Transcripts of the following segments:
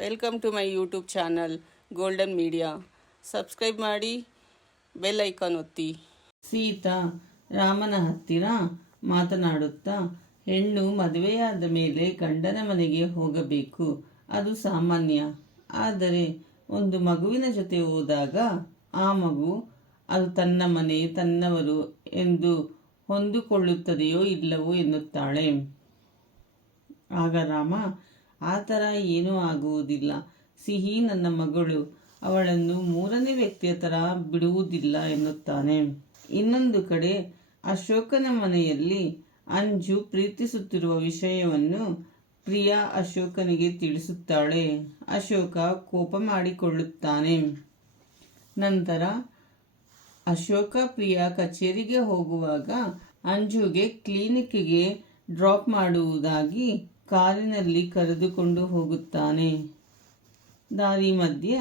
Welcome to my YouTube channel golden media. Subscribe ಮಾಡಿ, bell icon ಒತ್ತಿ. ಸೀತಾ ರಾಮನ ಹತ್ತಿರ ಮಾತನಾಡುತ್ತಾ, ಹೆಣ್ಣು ಮದುವೆಯಾದ ಮೇಲೆ ಗಂಡನ ಮನೆಗೆ ಹೋಗಬೇಕು, ಅದು ಸಾಮಾನ್ಯ. ಆದರೆ ಒಂದು ಮಗುವಿನ ಜೊತೆ ಹೋದಾಗ ಆ ಮಗು ಅದು ತನ್ನ ಮನೆ, ತನ್ನವರು ಎಂದು ಹೊಂದಿಕೊಳ್ಳುತ್ತದೆಯೋ ಇಲ್ಲವೋ ಎನ್ನುತ್ತಾಳೆ. ಆಗ ರಾಮ, ಆ ಥರ ಏನೂ ಆಗುವುದಿಲ್ಲ ಸಿಹಿ, ನನ್ನ ಮಗಳು, ಅವಳನ್ನು ಮೂರನೇ ವ್ಯಕ್ತಿಯ ಥರ ಬಿಡುವುದಿಲ್ಲ ಎನ್ನುತ್ತಾನೆ. ಇನ್ನೊಂದು ಕಡೆ ಅಶೋಕನ ಮನೆಯಲ್ಲಿ ಅಂಜು ಪ್ರೀತಿಸುತ್ತಿರುವ ವಿಷಯವನ್ನು ಪ್ರಿಯಾ ಅಶೋಕನಿಗೆ ತಿಳಿಸುತ್ತಾಳೆ. ಅಶೋಕ ಕೋಪ ಮಾಡಿಕೊಳ್ಳುತ್ತಾನೆ. ನಂತರ ಅಶೋಕ ಪ್ರಿಯಾ ಕಚೇರಿಗೆ ಹೋಗುವಾಗ ಅಂಜುಗೆ ಕ್ಲಿನಿಕ್ಗೆ ಡ್ರಾಪ್ ಮಾಡುವುದಾಗಿ ಕಾರಿನಲ್ಲಿ ಕರೆದುಕೊಂಡು ಹೋಗುತ್ತಾನೆ. ದಾರಿ ಮಧ್ಯೆ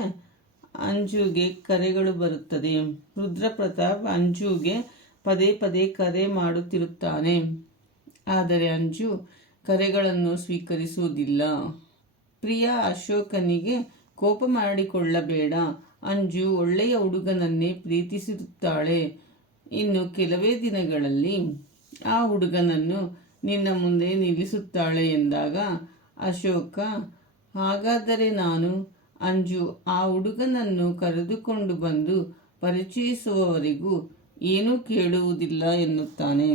ಅಂಜುಗೆ ಕರೆಗಳು ಬರುತ್ತದೆ. ರುದ್ರಪ್ರತಾಪ್ ಅಂಜುಗೆ ಪದೇ ಪದೇ ಕರೆ ಮಾಡುತ್ತಿರುತ್ತಾನೆ. ಆದರೆ ಅಂಜು ಕರೆಗಳನ್ನು ಸ್ವೀಕರಿಸುವುದಿಲ್ಲ. ಪ್ರಿಯಾ ಅಶೋಕನಿಗೆ ಕೋಪ ಮಾಡಿಕೊಳ್ಳಬೇಡ, ಅಂಜು ಒಳ್ಳೆಯ ಹುಡುಗನನ್ನೇ ಪ್ರೀತಿಸುತ್ತಾಳೆ. ಇನ್ನು ಕೆಲವೇ ದಿನಗಳಲ್ಲಿ ಆ ಹುಡುಗನನ್ನು ನಿನ್ನ ಮುಂದೆ ನಿಲ್ಲಿಸುತ್ತಾಳೆ ಎಂದಾಗ ಅಶೋಕ, ಹಾಗಾದರೆ ನಾನು ಅಂಜು ಆ ಹುಡುಗನನ್ನು ಕರೆದುಕೊಂಡು ಬಂದು ಪರಿಚಯಿಸುವವರೆಗೂ ಏನೂ ಕೇಳುವುದಿಲ್ಲ ಎನ್ನುತ್ತಾನೆ.